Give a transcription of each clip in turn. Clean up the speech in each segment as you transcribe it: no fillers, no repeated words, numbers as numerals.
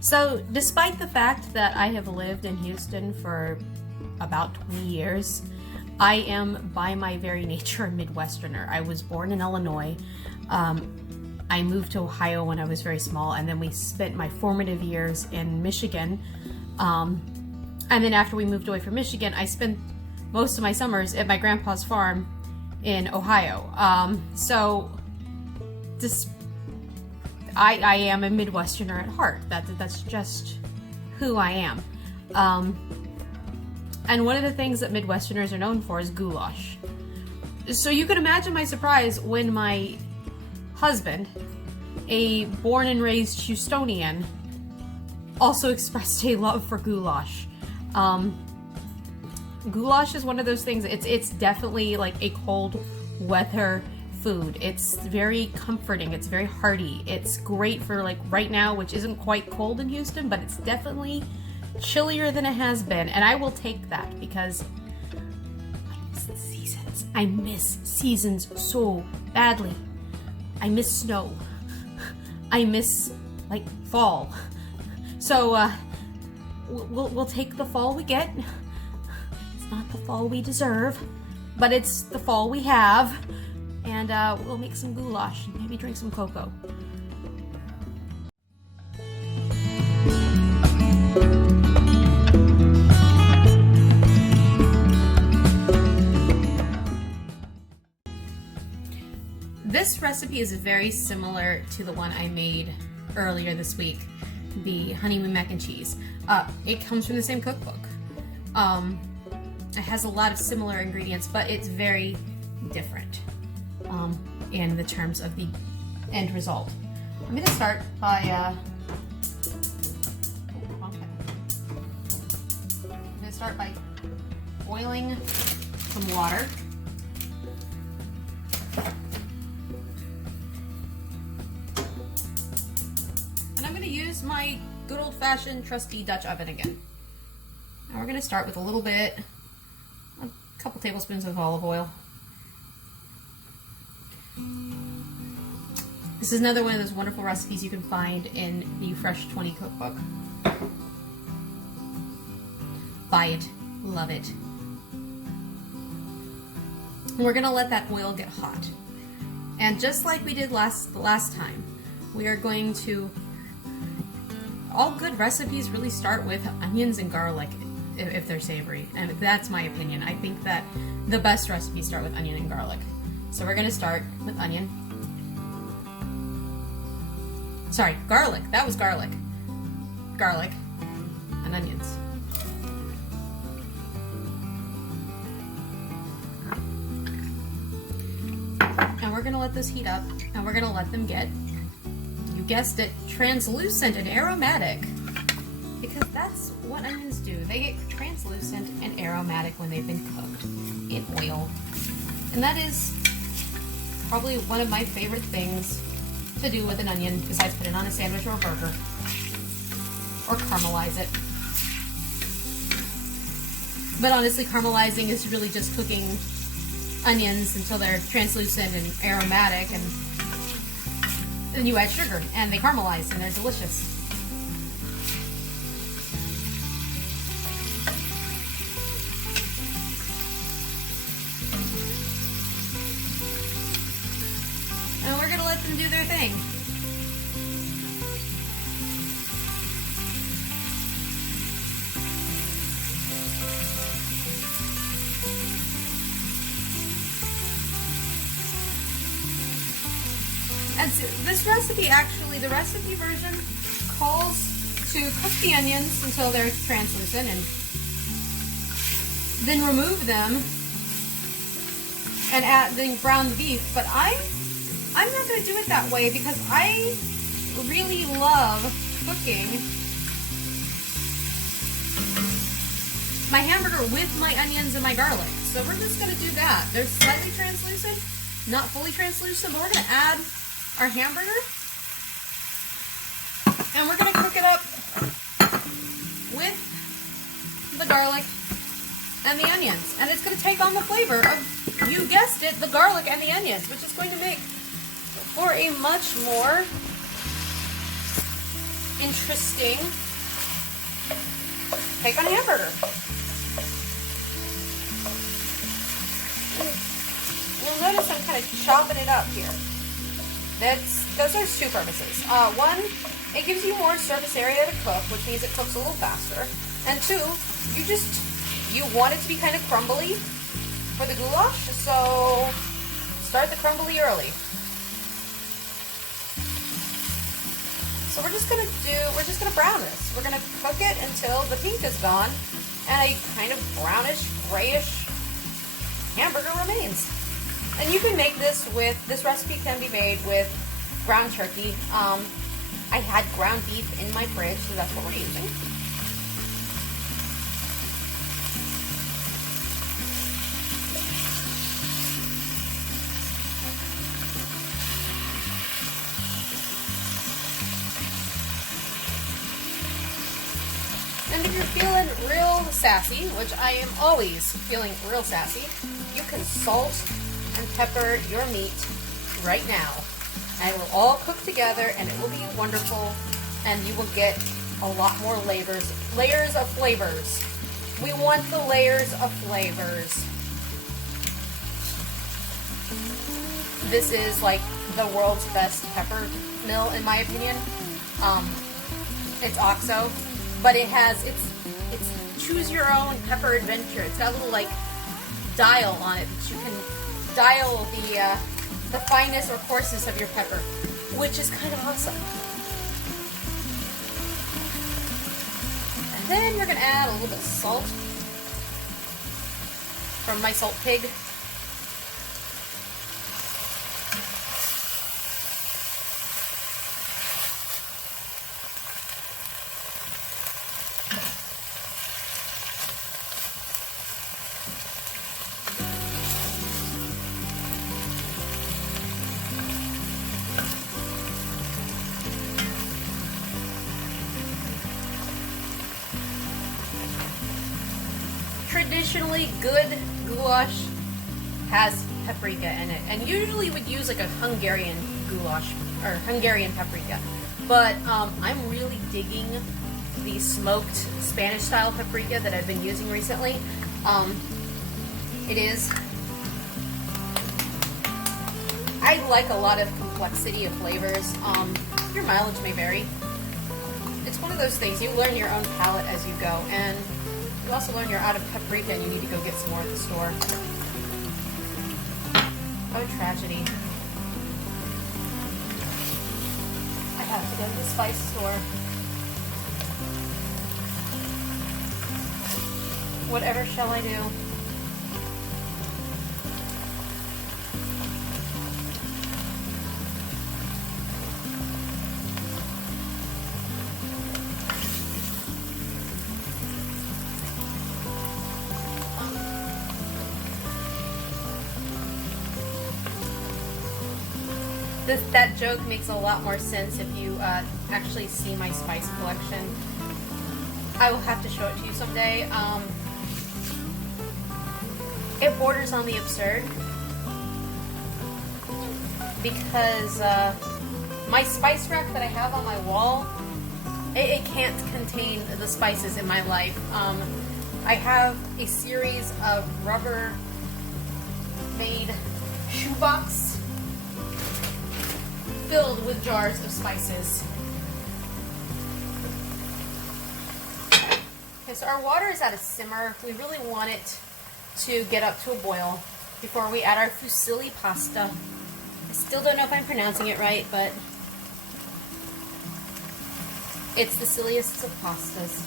So, despite the fact that I have lived in Houston for about 20 years, I am by my very nature a Midwesterner. I was born in Illinois. I moved to Ohio when I was very small, and then we spent my formative years in Michigan. And then after we moved away from Michigan, I spent most of my summers at my grandpa's farm in Ohio. I am a Midwesterner at heart. That's just who I am. And one of the things that Midwesterners are known for is goulash. So you can imagine my surprise when my husband, a born and raised Houstonian, also expressed a love for goulash. Goulash is one of those things, it's definitely like a cold weather food. It's very comforting, it's very hearty. It's great for like right now, which isn't quite cold in Houston, but it's definitely chillier than it has been, and I will take that because I miss the seasons. I miss seasons so badly. I miss snow. I miss like fall. So we'll take the fall we get. It's not the fall we deserve, but it's the fall we have. And we'll make some goulash and maybe drink some cocoa. This recipe is very similar to the one I made earlier this week, the honeymoon mac and cheese. It comes from the same cookbook. It has a lot of similar ingredients, but it's very different in the terms of the end result. I'm going to start by boiling some water. And I'm going to use my good old-fashioned trusty Dutch oven again. And we're going to start with a couple tablespoons of olive oil. This is another one of those wonderful recipes you can find in the Fresh 20 cookbook. Buy it, love it. And we're gonna let that oil get hot. And just like we did the last time, we are going to, all good recipes really start with onions and garlic if they're savory. And that's my opinion. I think that the best recipes start with onion and garlic. So we're gonna start with onion. Sorry, garlic. That was garlic. Garlic and onions. And we're gonna let those heat up, and we're gonna let them get, you guessed it, translucent and aromatic. Because that's what onions do. They get translucent and aromatic when they've been cooked in oil. And that is probably one of my favorite things to do with an onion, besides put it on a sandwich or a burger, or caramelize it. But honestly, caramelizing is really just cooking onions until they're translucent and aromatic, and then you add sugar and they caramelize and they're delicious. And we're gonna let them do their thing. And so this recipe, actually, the recipe version calls to cook the onions until they're translucent and then remove them and then brown the beef. But I'm not going to do it that way because I really love cooking my hamburger with my onions and my garlic. So we're just going to do that. They're slightly translucent, not fully translucent, but we're going to add our hamburger and we're going to cook it up with the garlic and the onions. And it's going to take on the flavor of, you guessed it, the garlic and the onions, which is going to make for a much more interesting take on a hamburger. You'll notice I'm kind of chopping it up here. Those are two purposes. One, it gives you more surface area to cook, which means it cooks a little faster. And two, you want it to be kind of crumbly for the goulash, so start the crumbly early. So we're just gonna brown this. We're gonna cook it until the pink is gone and a kind of brownish, grayish hamburger remains. And you can make this this recipe can be made with ground turkey. I had ground beef in my fridge, so that's what we're using. And if you're feeling real sassy, which I am always feeling real sassy, you can salt and pepper your meat right now. And it will all cook together and it will be wonderful, and you will get a lot more layers of flavors. We want the layers of flavors. This is like the world's best pepper mill in my opinion. It's OXO. But it's choose your own pepper adventure. It's got a little like dial on it that you can dial the fineness or coarseness of your pepper, which is kind of awesome. And then we're gonna add a little bit of salt from my salt pig. Traditionally, good goulash has paprika in it, and usually would use like a Hungarian goulash or Hungarian paprika. But I'm really digging the smoked Spanish style paprika that I've been using recently. I like a lot of complexity of flavors. Your mileage may vary. It's one of those things, you learn your own palate as you go, and you also learn you're out of paprika and you need to go get some more at the store. Oh, tragedy. I have to go to the spice store. Whatever shall I do? That joke makes a lot more sense if you actually see my spice collection. I will have to show it to you someday. It borders on the absurd because my spice rack that I have on my wall, it can't contain the spices in my life. I have a series of rubber-made shoebox filled with jars of spices. Okay, so our water is at a simmer. We really want it to get up to a boil before we add our fusilli pasta. I still don't know if I'm pronouncing it right, but it's the silliest of pastas.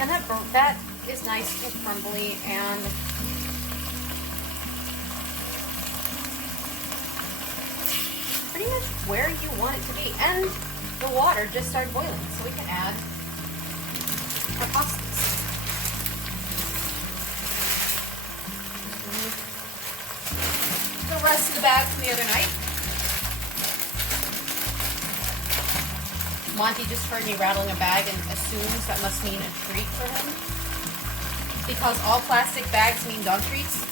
And that is nice and crumbly, and pretty much where you want it to be. And the water just started boiling, so we can add our pastas. The rest of the bag from the other night. Monty just heard me rattling a bag and assumes that must mean a treat for him. because all plastic bags mean dog treats.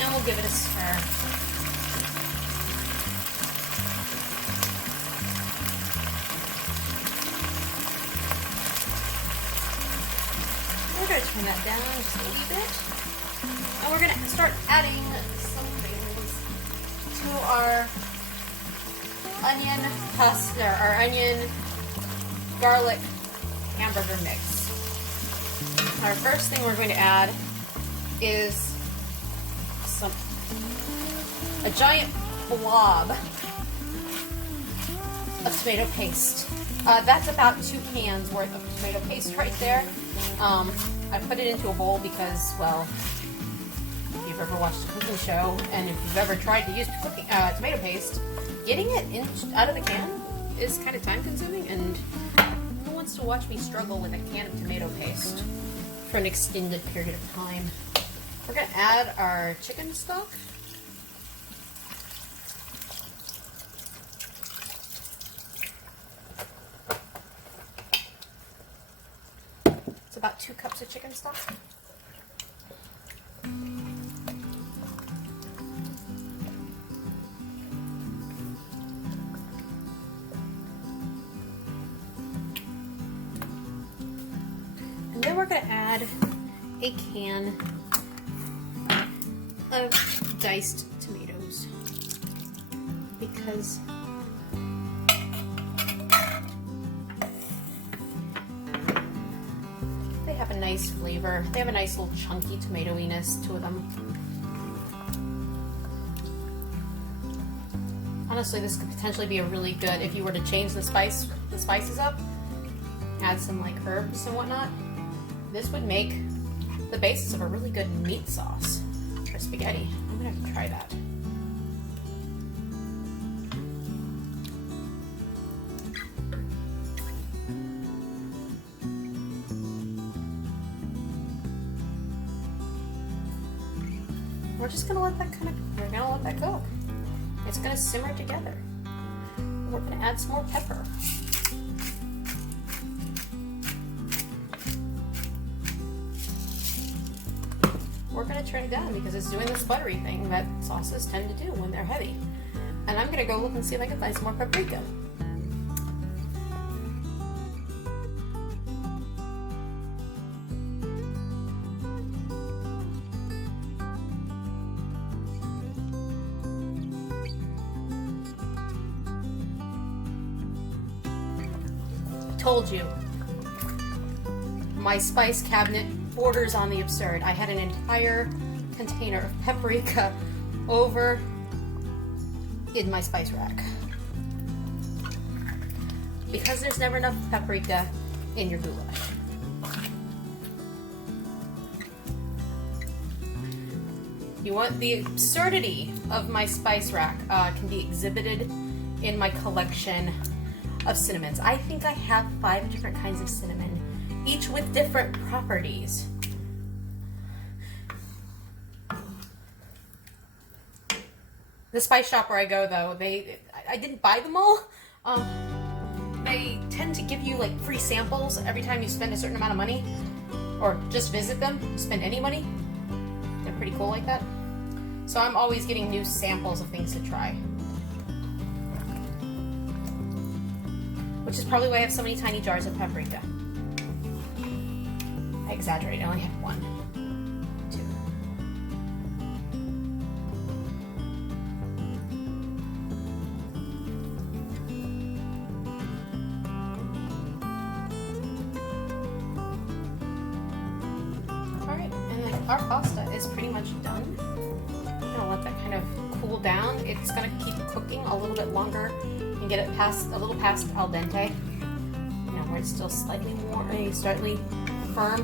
And we'll give it a stir. We're going to turn that down just a wee bit. And we're going to start adding some things to our onion pasta, our onion garlic hamburger mix. Our first thing we're going to add is a giant blob of tomato paste. That's about 2 cans worth of tomato paste right there. I put it into a bowl because, well, if you've ever watched a cooking show and if you've ever tried to use tomato paste, getting it out of the can is kind of time consuming, and who wants to watch me struggle with a can of tomato paste for an extended period of time? We're going to add our chicken stock. It's about 2 cups of chicken stock. And then we're going to add a can of diced tomatoes because they have a nice flavor. They have a nice little chunky tomatoiness to them. Honestly, this could potentially be a really good, if you were to change the spices up, add some like herbs and whatnot, this would make the basis of a really good meat sauce for spaghetti. I'm gonna have to try that. We're just gonna let that cook. It's gonna simmer together. We're gonna add some more pepper. We're gonna turn it down because it's doing this buttery thing that sauces tend to do when they're heavy. And I'm gonna go look and see if I can find some more paprika. Told you, my spice cabinet borders on the absurd. I had an entire container of paprika over in my spice rack because there's never enough paprika in your goulash. You want the absurdity of my spice rack can be exhibited in my collection of cinnamons. I think I have 5 different kinds of cinnamon, each with different properties. The spice shop where I go, though, I didn't buy them all. They tend to give you like free samples every time you spend a certain amount of money, or just visit them, spend any money. They're pretty cool like that. So I'm always getting new samples of things to try. Which is probably why I have so many tiny jars of paprika. I exaggerate, I only have 1, 2. Alright, and then our pasta is pretty much done. I'm gonna let that kind of cool down. It's gonna keep cooking a little bit longer and get it a little past al dente. You know, where it's still slightly firm.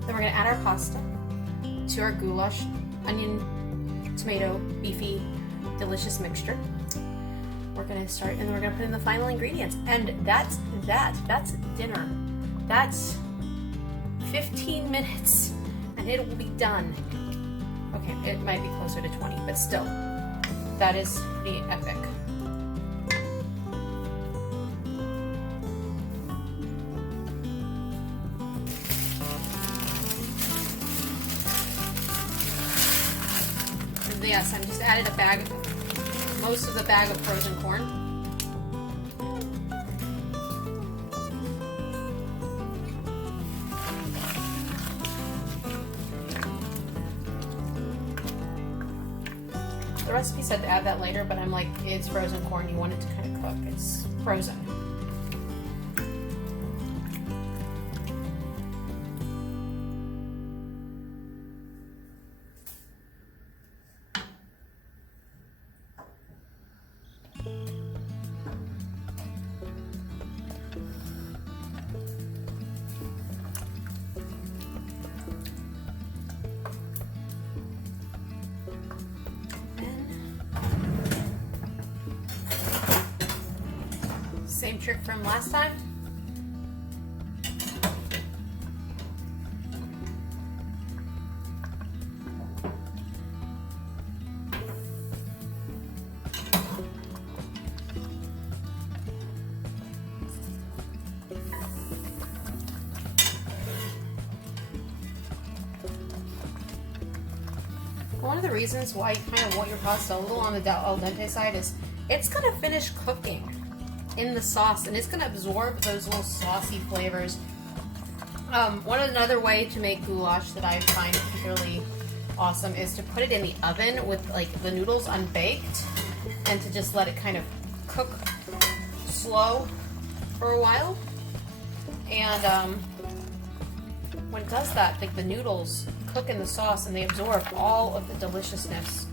Then we're gonna add our pasta to our goulash, onion, tomato, beefy, delicious mixture. We're gonna start, and then we're gonna put in the final ingredients. And that's dinner. That's 15 minutes, and and it will be done. Okay, it might be closer to 20, but still, that is pretty epic. And yes, I just added most of the bag of frozen corn. The recipe said to add that later, but I'm like, it's frozen corn. You want it to kind of cook. It's frozen. Same trick from last time. One of the reasons why you kind of want your pasta a little on the al dente side is it's going to finish cooking in the sauce, and it's going to absorb those little saucy flavors. Another way to make goulash that I find particularly awesome is to put it in the oven with like the noodles unbaked, and to just let it kind of cook slow for a while. And when it does that, like the noodles cook in the sauce and they absorb all of the deliciousness.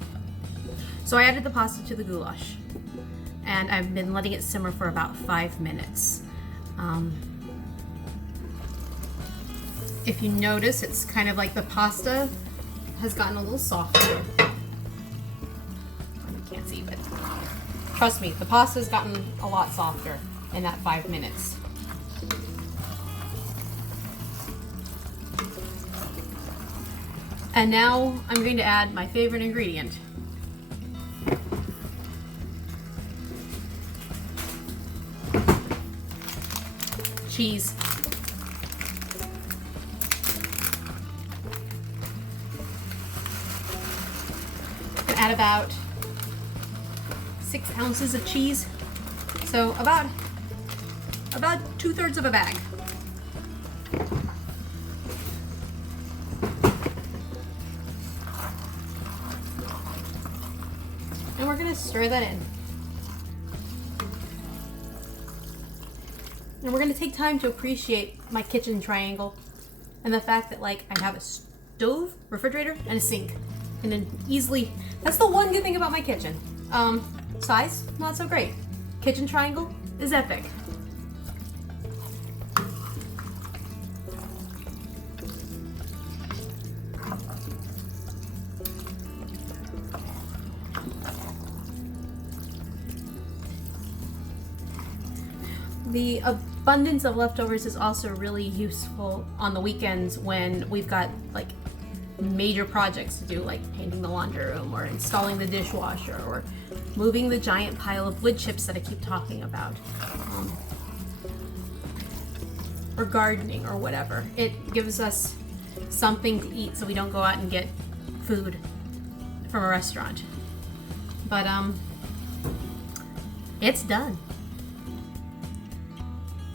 So I added the pasta to the goulash, and I've been letting it simmer for about 5 minutes. If you notice, it's kind of like the pasta has gotten a little softer. You can't see, but trust me, the pasta has gotten a lot softer in that 5 minutes. And now I'm going to add my favorite ingredient. Cheese. Add about 6 ounces of cheese, so about 2/3 of a bag. And we're gonna stir that in. And we're gonna take time to appreciate my kitchen triangle and the fact that like I have a stove, refrigerator, and a sink. And then easily, that's the one good thing about my kitchen. Size, not so great. Kitchen triangle is epic. The abundance of leftovers is also really useful on the weekends when we've got like major projects to do, like painting the laundry room or installing the dishwasher or moving the giant pile of wood chips that I keep talking about, or gardening or whatever. It gives us something to eat so we don't go out and get food from a restaurant. But it's done.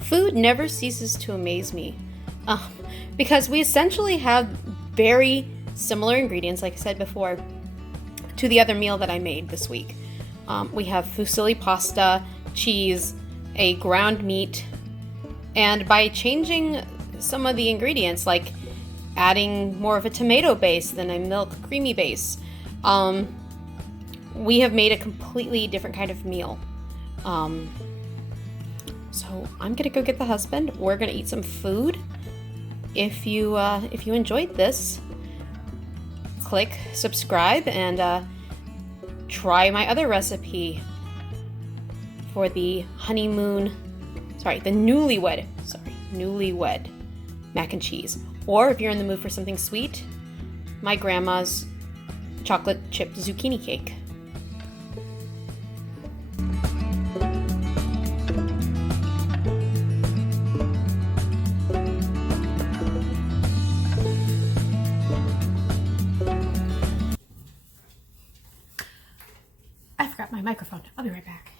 Food never ceases to amaze me, because we essentially have very similar ingredients, like I said before, to the other meal that I made this week. We have fusilli pasta, cheese, a ground meat, and by changing some of the ingredients, like adding more of a tomato base than a milk creamy base, we have made a completely different kind of meal. So I'm gonna go get the husband. We're gonna eat some food. If you enjoyed this, click subscribe and try my other recipe for the newlywed mac and cheese. Or if you're in the mood for something sweet, my grandma's chocolate chip zucchini cake. I forgot my microphone. I'll be right back.